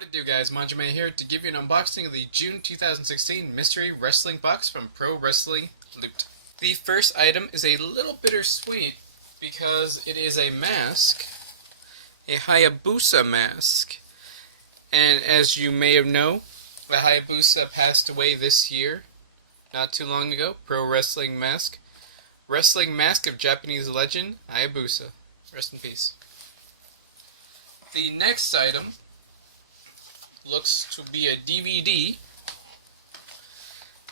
What it do, guys? Manjime here to give you an unboxing of the June 2016 Mystery Wrestling Box from Pro Wrestling Loot. The first item is a little bittersweet because it is a mask, a Hayabusa mask. And as you may have known, the Hayabusa passed away this year, not too long ago. Pro Wrestling Mask. Wrestling mask of Japanese legend, Hayabusa. Rest in peace. The next item looks to be a DVD.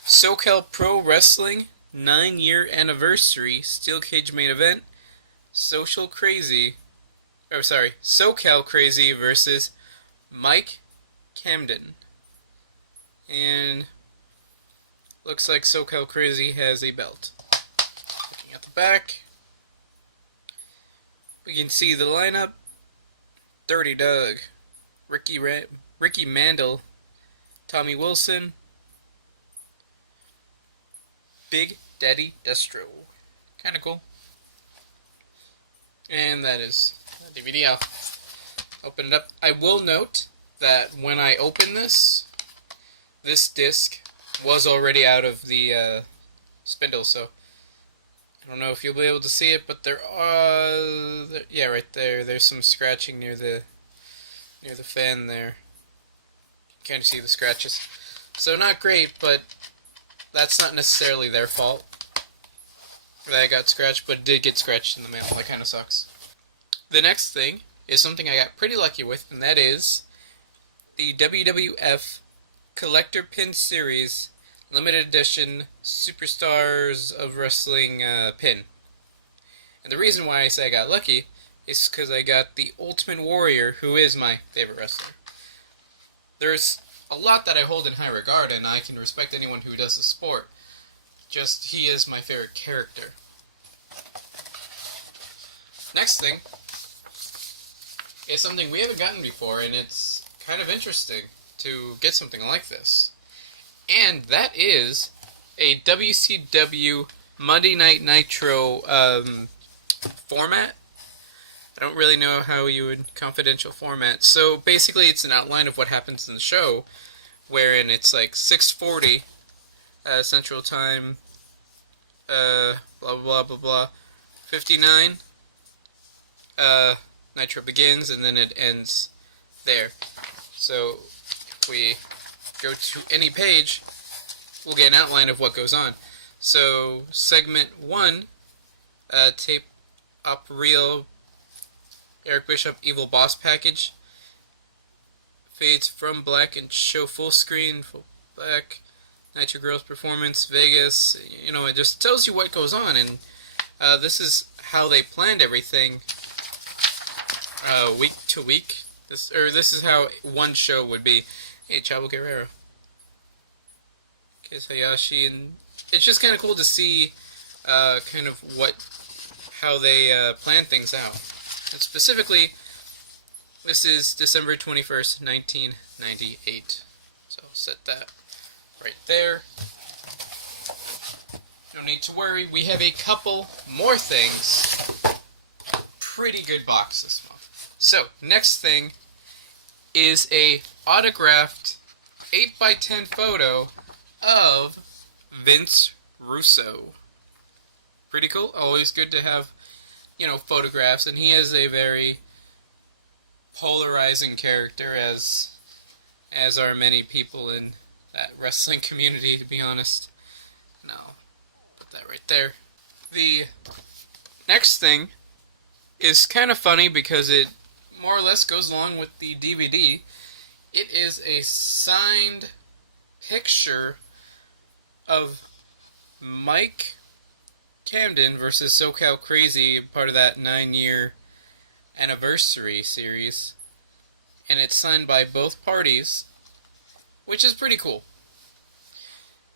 SoCal Pro Wrestling 9-year anniversary steel cage main event. SoCal Crazy versus Mike Camden. And looks like SoCal Crazy has a belt. Looking at the back, we can see the lineup. Dirty Doug, Ricky Mandel, Tommy Wilson, Big Daddy Destro. Kinda cool. And that is the DVD. I'll open it up. I will note that when I open this disc was already out of the spindle, so I don't know if you'll be able to see it, but yeah, right there. There's some scratching near the fan there. You kind of see the scratches. So not great, but that's not necessarily their fault that I got scratched, but it did get scratched in the mail. That kind of sucks. The next thing is something I got pretty lucky with, and that is the WWF Collector Pin Series Limited Edition Superstars of Wrestling pin. And the reason why I say I got lucky is because I got the Ultimate Warrior, who is my favorite wrestler. There's a lot that I hold in high regard, and I can respect anyone who does the sport. Just, he is my favorite character. Next thing is something we haven't gotten before, and it's kind of interesting to get something like this. And that is a WCW Monday Night Nitro format. I don't really know how you would confidential format. So basically it's an outline of what happens in the show, wherein it's like 6:40 Central Time, blah blah blah blah, 59, Nitro begins, and then it ends there. So if we go to any page, we'll get an outline of what goes on. So segment 1, tape up reel, Eric Bishop Evil Boss package, fades from black and show full screen, full black, Nitro Girls performance, Vegas. You know, it just tells you what goes on, and this is how they planned everything week to week. This is how one show would be. Hey, Chavo Guerrero, Kaz Hayashi, and it's just kind of cool to see kind of how they plan things out. And specifically, this is December 21st, 1998. So set that right there. No need to worry. We have a couple more things. Pretty good box this month. So, next thing is a autographed 8x10 photo of Vince Russo. Pretty cool. Always good to have, photographs, and he is a very polarizing character, as are many people in that wrestling community, to be honest. Now, put that right there. The next thing is kind of funny because it more or less goes along with the DVD. It is a signed picture of Mike Camden versus SoCal Crazy, part of that 9-year anniversary series. And it's signed by both parties, which is pretty cool.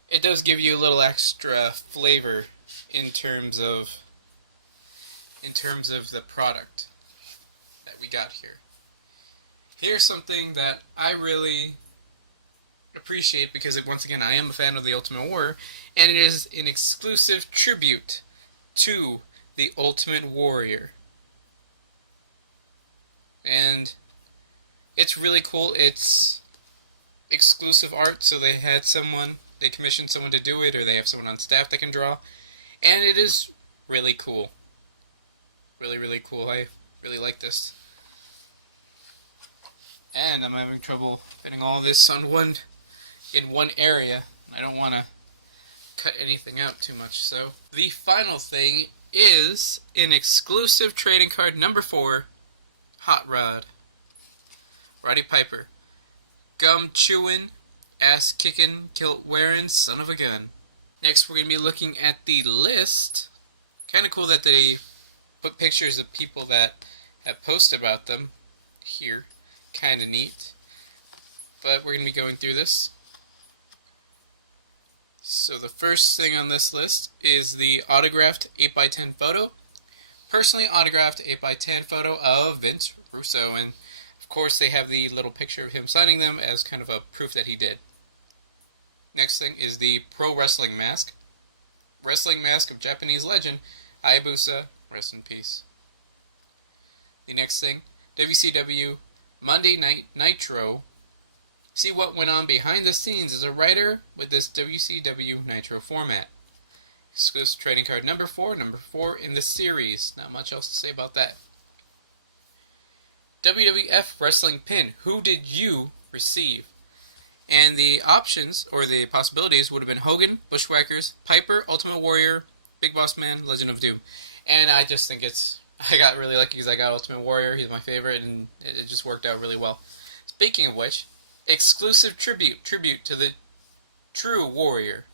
It does give you a little extra flavor in terms of the product that we got here. Here's something that I really appreciate because, once again, I am a fan of the Ultimate Warrior, and it is an exclusive tribute to the Ultimate Warrior. And It's really cool. It's exclusive art, so they commissioned someone to do it, or they have someone on staff that can draw, and it is really cool. Really, really cool. I really like this. And I'm having trouble fitting all this in one area. I don't want to cut anything out too much. So the final thing is an exclusive trading card number 4, Hot Rod. Roddy Piper. Gum chewing, ass kicking, kilt wearing, son of a gun. Next we're going to be looking at the list. Kind of cool that they put pictures of people that have posted about them here. Kind of neat. But we're going to be going through this. So the first thing on this list is the autographed 8x10 photo. Personally autographed 8x10 photo of Vince Russo. And of course they have the little picture of him signing them as kind of a proof that he did. Next thing is the Pro Wrestling Mask. Wrestling mask of Japanese legend Hayabusa, rest in peace. The next thing, WCW Monday Night Nitro. See what went on behind the scenes as a writer with this WCW Nitro format. Exclusive trading card number 4 in the series. Not much else to say about that. WWF Wrestling Pin. Who did you receive? And the options, or the possibilities, would have been Hogan, Bushwhackers, Piper, Ultimate Warrior, Big Boss Man, Legend of Doom. And I just think I got really lucky because I got Ultimate Warrior. He's my favorite, and it just worked out really well. Speaking of which, exclusive tribute to the True Warrior,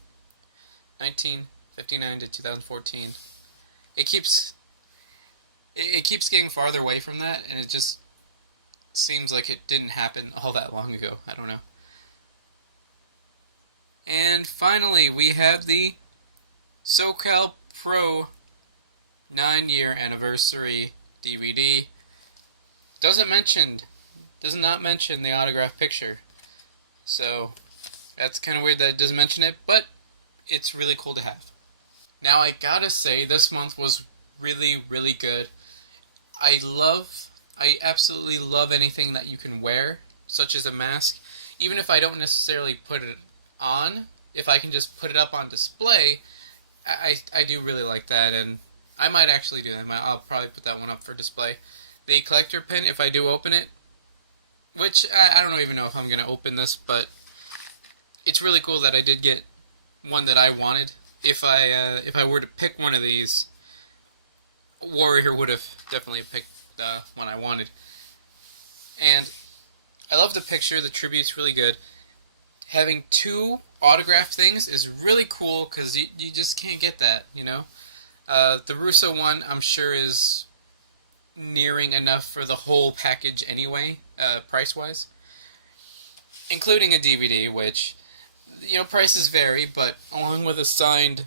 1959 to 2014. It keeps getting farther away from that, and it just seems like it didn't happen all that long ago. I don't know. And finally, we have the SoCal Pro 9-year anniversary DVD. Does not mention the autograph picture. So that's kind of weird that it doesn't mention it, but it's really cool to have. Now I gotta say, this month was really, really good. I absolutely love anything that you can wear, such as a mask. Even if I don't necessarily put it on, if I can just put it up on display, I do really like that, and I might actually do that. I'll probably put that one up for display. The collector pin, if I do open it, which I don't even know if I'm going to open this, but it's really cool that I did get one that I wanted. If I were to pick one of these, Warrior would have definitely picked the one I wanted. And I love the picture. The tribute's really good. Having 2 autographed things is really cool because you just can't get that, you know. The Russo one, I'm sure, is nearing enough for the whole package anyway, price-wise. Including a DVD, which, you know, prices vary, but along with a signed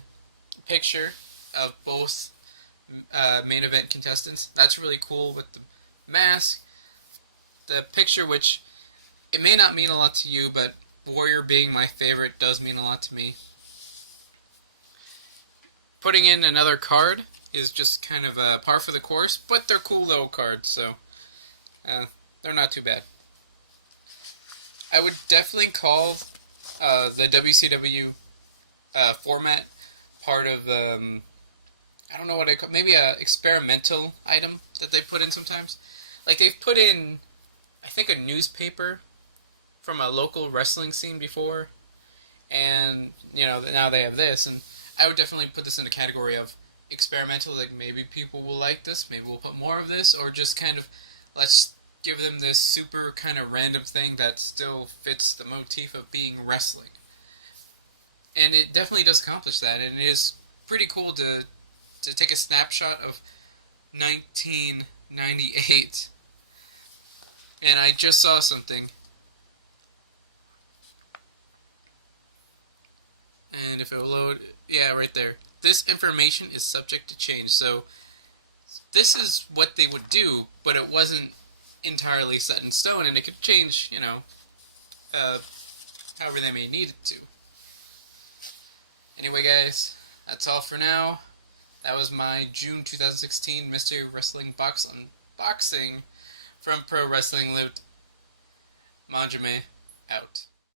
picture of both main event contestants, that's really cool with the mask. The picture, which it may not mean a lot to you, but Warrior being my favorite does mean a lot to me. Putting in another card is just kind of par for the course, but they're cool little cards, so they're not too bad. I would definitely call the WCW format part of, I don't know what I call, maybe a experimental item that they put in sometimes. Like they've put in, I think, a newspaper from a local wrestling scene before, and you know, now they have this, and I would definitely put this in a category of experimental. Like maybe people will like this, maybe we'll put more of this, or just kind of let's give them this super kind of random thing that still fits the motif of being wrestling. And it definitely does accomplish that, and it is pretty cool to take a snapshot of 1998. And I just saw something. And if it will load, yeah, right there. This information is subject to change. So this is what they would do, but it wasn't entirely set in stone, and it could change, you know, however they may need it to. Anyway, guys, that's all for now. That was my June 2016 Mystery Wrestling Box unboxing from Pro Wrestling Loot. Majime out.